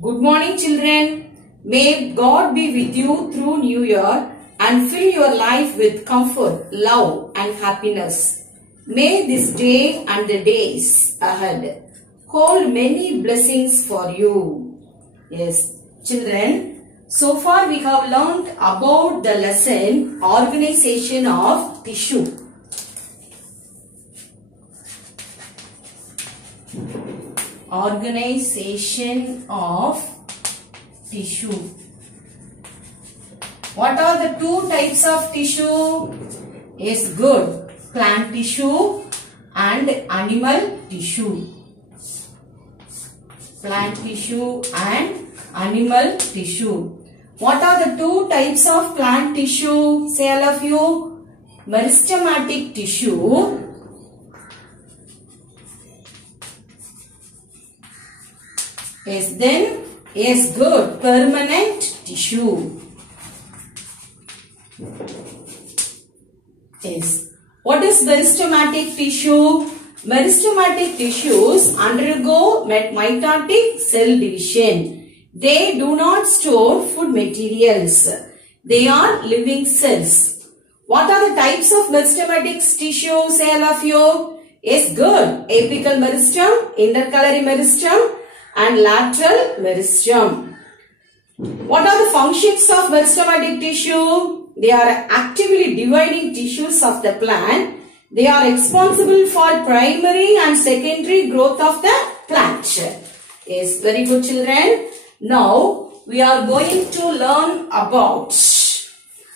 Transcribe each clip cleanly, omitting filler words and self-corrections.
Good morning, children. May God be with you through New Year and fill your life with comfort, love and happiness. May this day and the days ahead hold many blessings for you. Yes, children, so far we have learned about the lesson organization of tissue. Organization of tissue. What are the two types of tissue? Is good. Plant tissue and animal tissue. Plant tissue and animal tissue. What are the two types of plant tissue? Say all of you. Meristematic tissue. Yes, then is good. Permanent tissue. Yes. What is meristematic tissue? Meristematic tissues undergo mitotic cell division. They do not store food materials. They are living cells. What are the types of meristematic tissue? Say all of you. Yes, good. Apical meristem, intercalary meristem, and lateral meristem. What are the functions of meristematic tissue? They are actively dividing tissues of the plant. They are responsible for primary and secondary growth of the plant. Yes, very good, children. Now we are going to learn about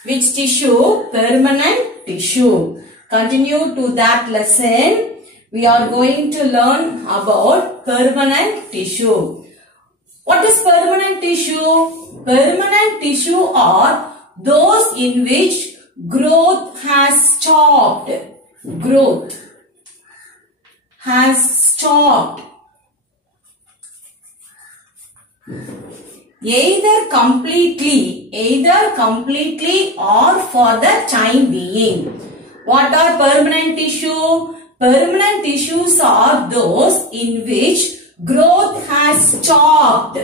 which tissue? Permanent tissue. Continue to that lesson. We are going to learn about permanent tissue. What is permanent tissue? Permanent tissue are those in which growth has stopped. Growth has stopped. Either completely or for the time being. What are permanent tissue? Permanent tissues are those in which growth has stopped,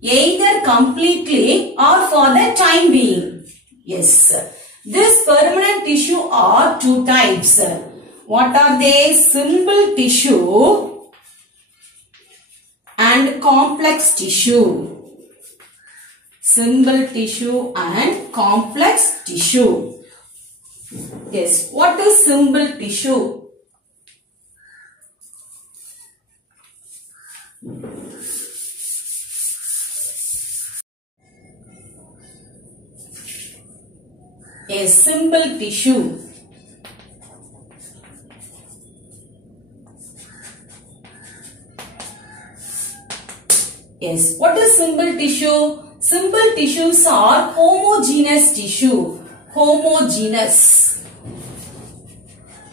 either completely or for the time being. Yes, this permanent tissue are two types. What are they? Simple tissue and complex tissue. Simple tissue and complex tissue. Yes, what is simple tissue? A simple tissue. Yes, what is simple tissue? Simple tissues are homogeneous tissue. Homogeneous.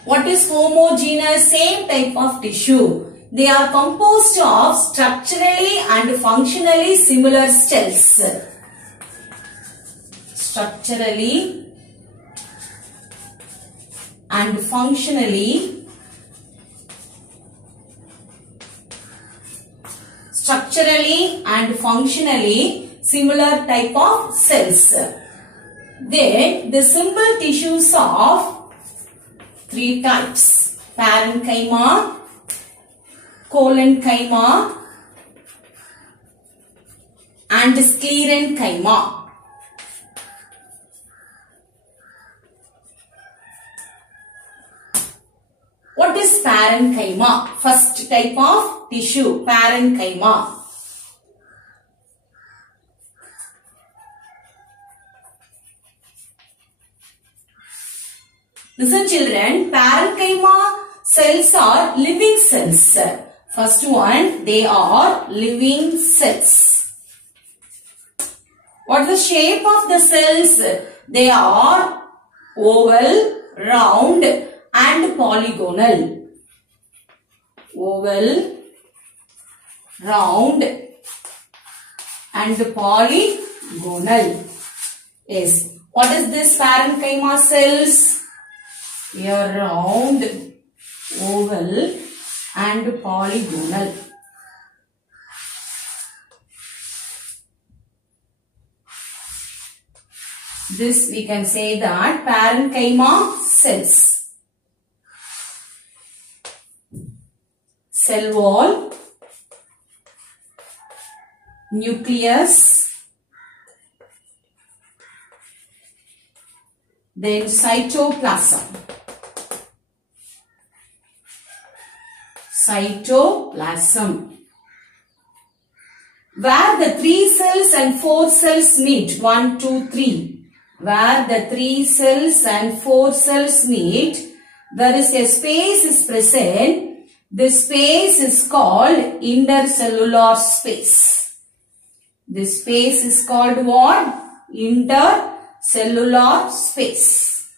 What is homogeneous? Same type of tissue. They are composed of structurally and functionally similar cells. Structurally and functionally similar type of cells. Then the simple tissues of three types: parenchyma, collenchyma and sclerenchyma. What is parenchyma? First type of tissue, parenchyma. Listen, children, parenchyma cells are living cells. First one, they are living cells. What is the shape of the cells? They are oval, round and polygonal. Oval, round and polygonal. Yes. What is this parenchyma cells? Here round, oval and polygonal. This we can say that parenchyma cells. Cell wall, nucleus, then cytoplasm. Cytoplasm. Where the 3 cells and 4 cells meet, 1, 2, 3. Where the 3 cells and 4 cells meet, there is a space is present. This space is called intercellular space. This space is called what? Intercellular space.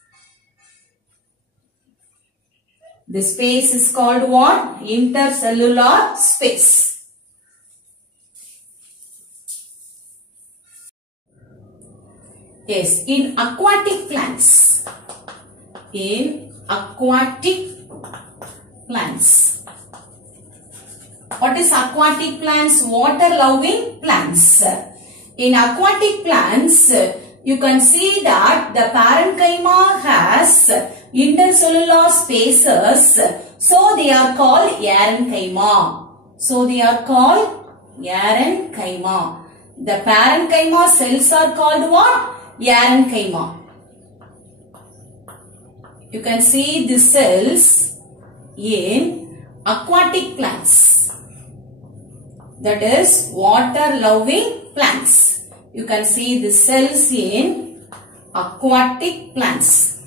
This space is called what? Intercellular space. Yes, in aquatic plants. In aquatic plants. What is aquatic plants? Water loving plants. In aquatic plants, you can see that the parenchyma has intercellular spaces. So they are called aerenchyma. So they are called aerenchyma. The parenchyma cells are called what? Aerenchyma. You can see the cells in aquatic plants. That is water loving plants. You can see the cells in aquatic plants.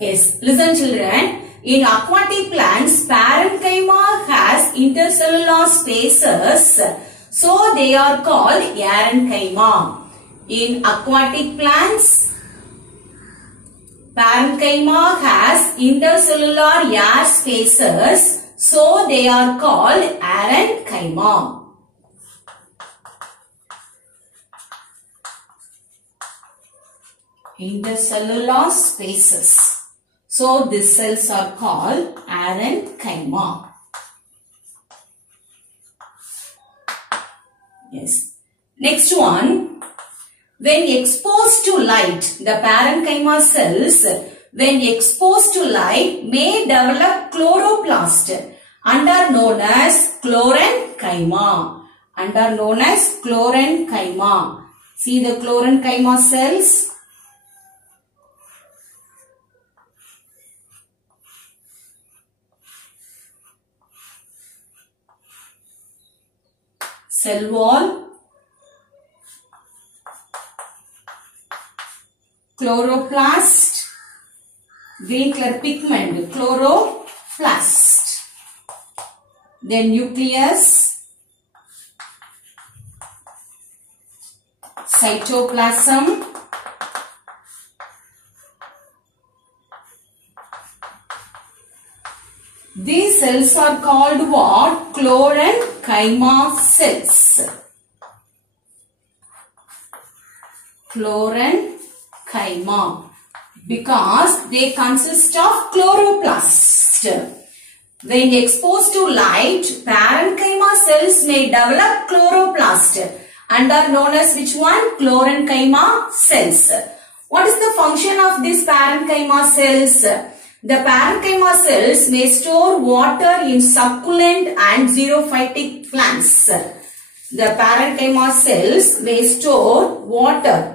Yes, listen children. In aquatic plants, parenchyma has intercellular spaces. So they are called aerenchyma. In aquatic plants, parenchyma has intercellular air spaces. So they are called aerenchyma. Intercellular spaces. So these cells are called aerenchyma. Yes. Next one. When exposed to light, the parenchyma cells, when exposed to light, may develop chloroplast and are known as chlorenchyma. And are known as chlorenchyma. See the chlorenchyma cells. Cell wall, chloroplast, green color pigment, chloroplast, then nucleus, cytoplasm, these cells are called what? Chlorenchyma cells. Chlorenchyma. Because they consist of chloroplast. When exposed to light, parenchyma cells may develop chloroplast and are known as which one? Chlorenchyma cells. What is the function of these parenchyma cells? The parenchyma cells may store water in succulent and xerophytic plants. The parenchyma cells may store water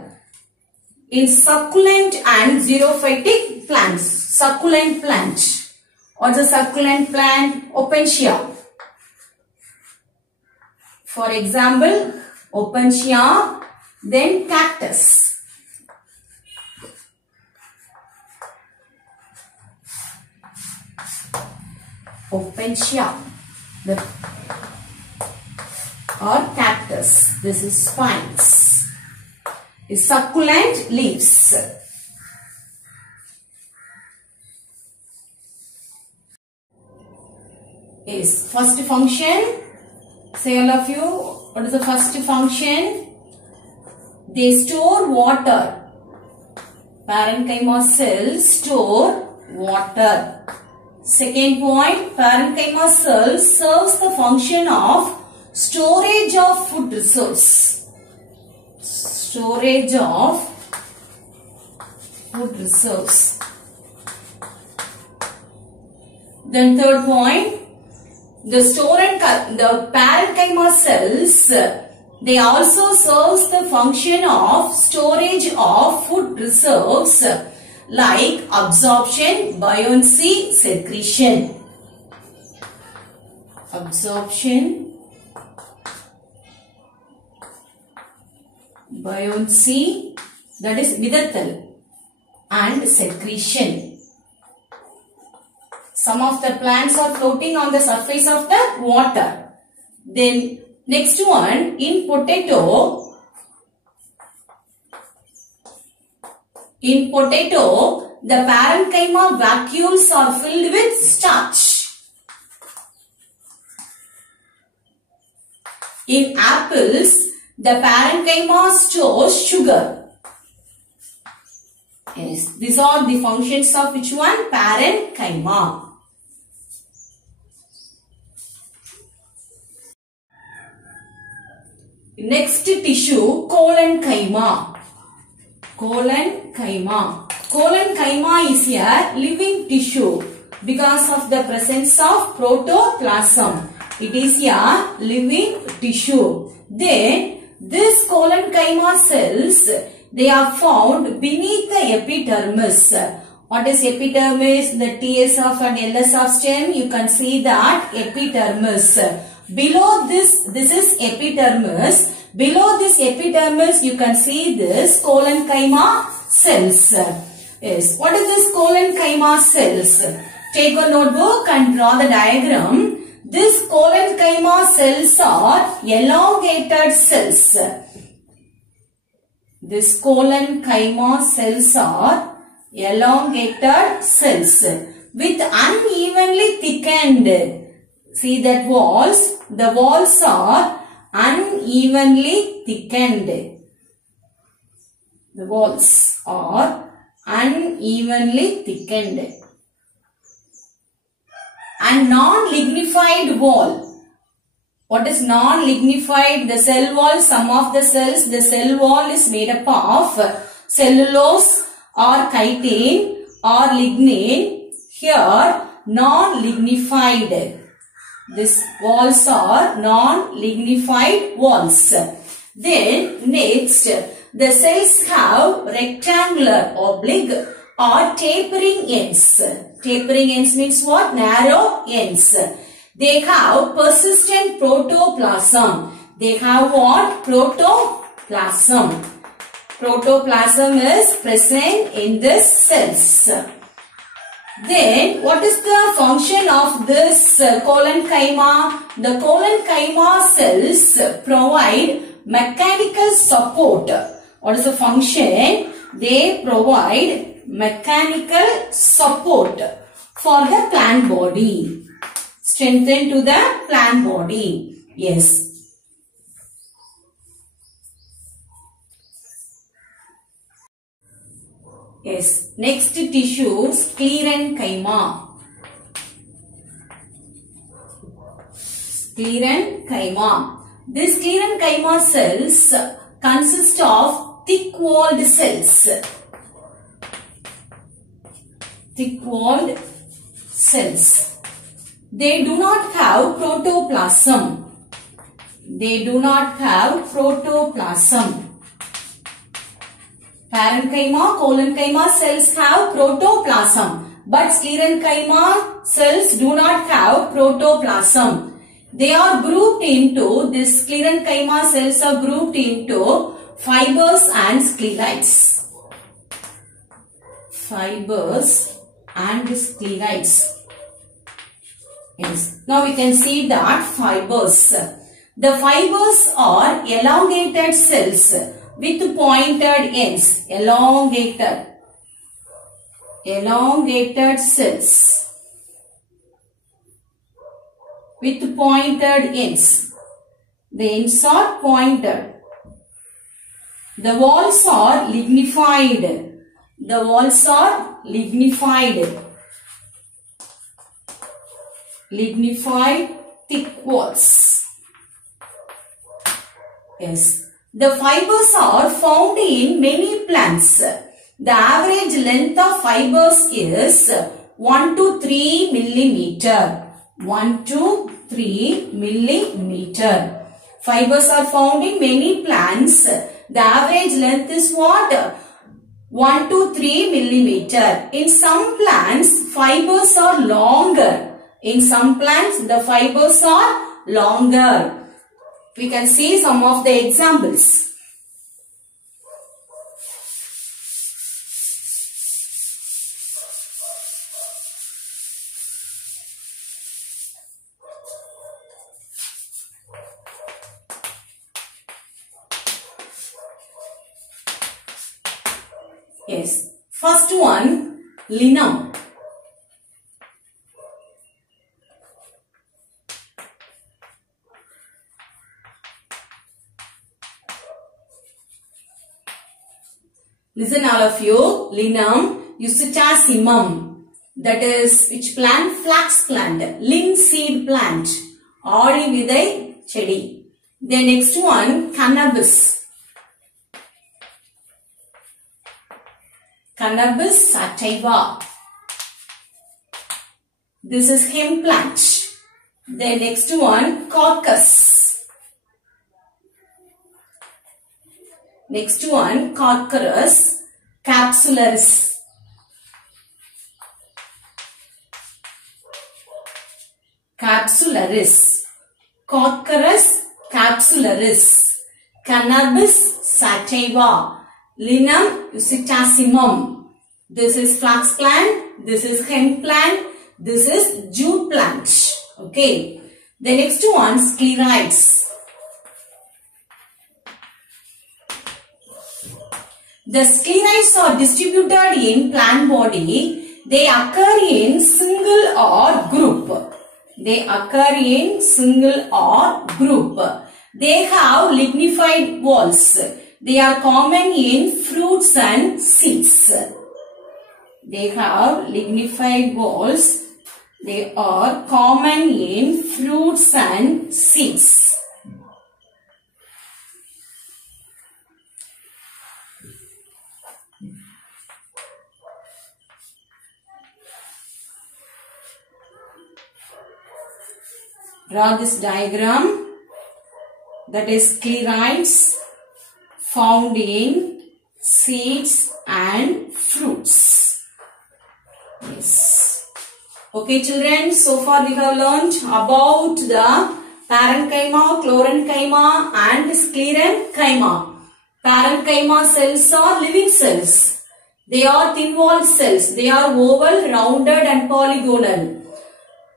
in succulent and xerophytic plants. Succulent plant. What's a succulent plant? Opuntia. For example, Opuntia, then cactus. Opuntia or cactus. This is spines. Is succulent leaves. Is first function. Say all of you, what is the first function? They store water. Parenchyma cells store water. Second point, parenchyma cells serves the function of storage of food resource. Storage of food reserves. Then third point, the parenchyma cells, they also serves the function of storage of food reserves like absorption, buoyancy, secretion. Absorption, buoyancy, that is vidathal, and secretion. Some of the plants are floating on the surface of the water. Then next one, in potato, the parenchyma vacuoles are filled with starch. In apples, the parenchyma stores sugar. Yes, these are the functions of which one? Parenchyma. Next tissue, collenchyma. Collenchyma. Collenchyma is a living tissue because of the presence of protoplasm. It is a living tissue. Then this collenchyma cells, they are found beneath the epidermis. What is epidermis? The TSF and LSF stem. You can see that epidermis. Below this is epidermis. Below this epidermis, you can see this collenchyma cells. Yes. What is this collenchyma cells? Take a notebook and draw the diagram. These collenchyma cells are elongated cells. These collenchyma cells are elongated cells with unevenly thickened. See that walls? The walls are unevenly thickened. The walls are unevenly thickened. And non-lignified wall. What is non-lignified? The cell wall, some of the cells, the cell wall is made up of cellulose or chitin or lignin. Here, non-lignified. These walls are non-lignified walls. Then next, the cells have rectangular, oblique or tapering ends. Tapering ends means what? Narrow ends. They have persistent protoplasm. They have what? Protoplasm. Protoplasm is present in these cells. Then, what is the function of this collenchyma? The collenchyma cells provide mechanical support. What is the function? They provide mechanical support for the plant body. Strengthen to the plant body. Yes. Yes. Next tissue, sclerenchyma. Sclerenchyma. These sclerenchyma cells consist of thick-walled cells. Thick-walled cells. They do not have protoplasm. They do not have protoplasm. Parenchyma, collenchyma cells have protoplasm, but sclerenchyma cells do not have protoplasm. They are grouped into, this sclerenchyma cells are grouped into fibers and sclerites. Fibers and sclerites. Yes. Now we can see that fibers. The fibers are elongated cells with pointed ends. Elongated cells with pointed ends. The ends are pointed. The walls are lignified. The walls are lignified. Lignified thick walls. Yes. The fibers are found in many plants. The average length of fibers is 1 to 3 millimeter. 1 to 3 millimeter. Fibers are found in many plants. The average length is what? 1 to 3 millimeter. In some plants, fibers are longer. In some plants, the fibers are longer. We can see some of the examples. Yes. First one, linum. Listen all of you. Linum usitasimum. That is which plant? Flax plant. Linseed plant. Adi vidai chedi. The next one, cannabis. Cannabis sativa. This is hemp plant. The next one, caucus. Next one, Corchorus capsularis. Capsularis. Corchorus capsularis. Cannabis sativa. Linum usitasimum. This is flax plant. This is hemp plant. This is jute plant. Okay. The next one, sclerites. The sclerites are distributed in plant body. They occur in single or group. They occur in single or group. They have lignified walls. They are common in fruits and seeds. They have lignified walls. They are common in fruits and seeds. Draw this diagram. That is sclerites found in seeds and fruits. Yes. Okay children, so far we have learned about the parenchyma, chlorenchyma and sclerenchyma. Parenchyma cells are living cells. They are thin-walled cells. They are oval, rounded and polygonal.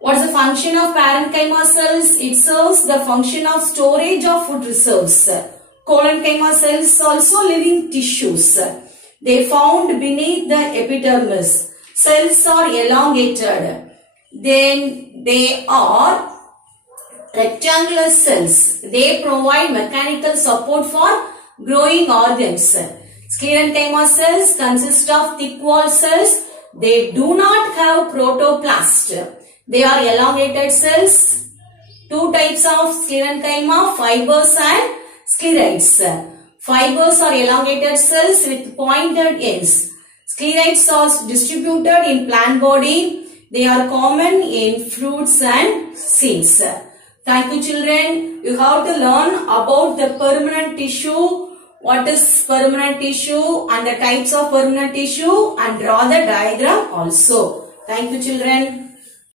What is the function of parenchyma cells? It serves the function of storage of food reserves. Chlorenchyma cells also living tissues. They found beneath the epidermis. Cells are elongated. Then they are rectangular cells. They provide mechanical support for growing organs. Sclerenchyma cells consist of thick-walled cells. They do not have protoplast. They are elongated cells. Two types of sclerenchyma, fibers and sclerites. Fibers are elongated cells with pointed ends. Sclerites are distributed in plant body. They are common in fruits and seeds. Thank you children. You have to learn about the permanent tissue. What is permanent tissue and the types of permanent tissue and draw the diagram also. Thank you children.